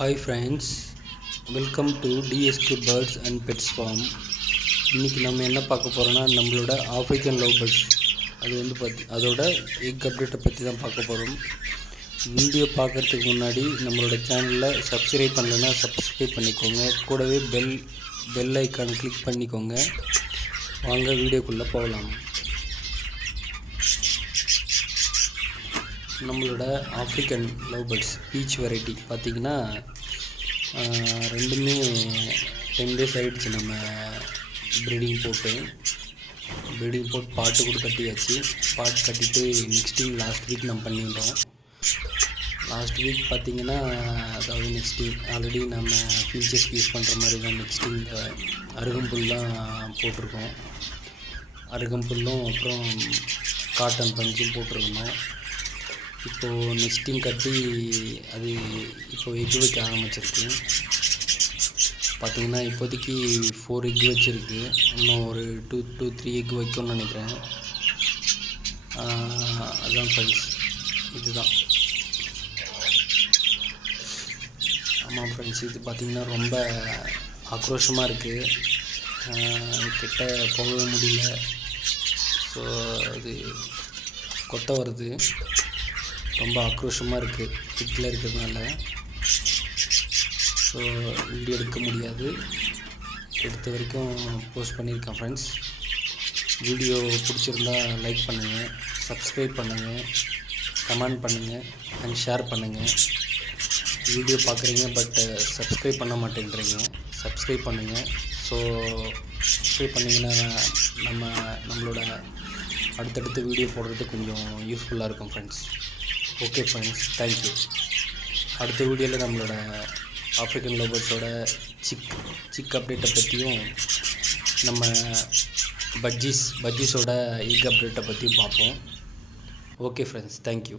Hi friends, welcome to DSK Birds and Pets Farm. இன்னைக்கு நம்ம என்ன பார்க்க போறோம்னா நம்மளோட ஆப்பிரிக்கன் லவ் பேர்ட்ஸ் அதோட எக் அப்டேட்டை பற்றி தான் பார்க்க போகிறோம். வீடியோ பார்க்குறதுக்கு முன்னாடி நம்மளோட சேனலில் சப்ஸ்கிரைப் பண்ணலைன்னா சப்ஸ்கிரைப் பண்ணிக்கோங்க. கூடவே பெல் ஐக்கான் கிளிக் பண்ணிக்கோங்க. வாங்க வீடியோக்குள்ளே போகலாம். நம்மளோட African love birds beach variety பார்த்திங்கன்னா ரெண்டுமே 10 days ஆகிடுச்சு. நம்ம ப்ரீடிங் போட்டு பாட்டு கூட கட்டியாச்சு. பாட்டு கட்டிட்டு நெக்ஸ்ட் வீக் லாஸ்ட் வீக் நம்ம பண்ணிட்டோம். லாஸ்ட் வீக் பார்த்திங்கன்னா அதாவது நெக்ஸ்ட் வீக் ஆல்ரெடி நம்ம ஃபீச்சர்ஸ் யூஸ் பண்ணுற மாதிரி தான் நெக்ஸ்ட் இங்கே அருகம்புல் தான் போட்டிருக்கோம். அருகம்புல்லும் அப்புறம் காட்டன் பஞ்சும் போட்டிருக்கணும். இப்போது நெஸ்டிங் கட்டி அது இப்போ எக் வைக்க ஆரம்பிச்சிருக்கு. பார்த்திங்கன்னா இப்போதைக்கு 4 எக் வச்சுருக்கு. இன்னும் ஒரு 2-3 எக் வைக்கும்னு நினைக்கிறேன். அதுதான் ஃப்ரெண்ட்ஸ், இதுதான். ஆமாம் ஃப்ரெண்ட்ஸ், இது பார்த்திங்கன்னா ரொம்ப ஆக்ரோஷமாக இருக்குது. கிட்ட போகவே முடியல. ஸோ அது கொத்த வருது, ரொம்ப ஆக்ரோஷமாக இருக்குது வீட்டில் இருக்கிறதுனால. ஸோ வீடியோ எடுக்க முடியாது. எடுத்த வரைக்கும் போஸ்ட் பண்ணியிருக்கேன் ஃப்ரெண்ட்ஸ். வீடியோ பிடிச்சிருந்தா லைக் பண்ணுங்கள், சப்ஸ்கிரைப் பண்ணுங்கள், கமெண்ட் பண்ணுங்கள் அண்ட் ஷேர் பண்ணுங்கள். வீடியோ பார்க்குறீங்க பட் சப்ஸ்கிரைப் பண்ண மாட்டேன்றீங்க. சப்ஸ்கிரைப் பண்ணுங்கள். ஸோ சப்ஸ்கிரைப் பண்ணிங்கன்னா நம்மளோட அடுத்தடுத்து வீடியோ போடுறது கொஞ்சம் யூஸ்ஃபுல்லாக இருக்கும் ஃப்ரெண்ட்ஸ். Okay friends, thank you. அடுத்த வீடியோவில் நம்மளோட ஆப்பிரிக்கன் லவ் பேர்ட்ஸோட சிக் அப்டேட்டை பற்றியும் நம்ம பஜ்ஜீஸோட எக் அப்டேட்டை பற்றியும் பார்ப்போம். Okay friends, thank you.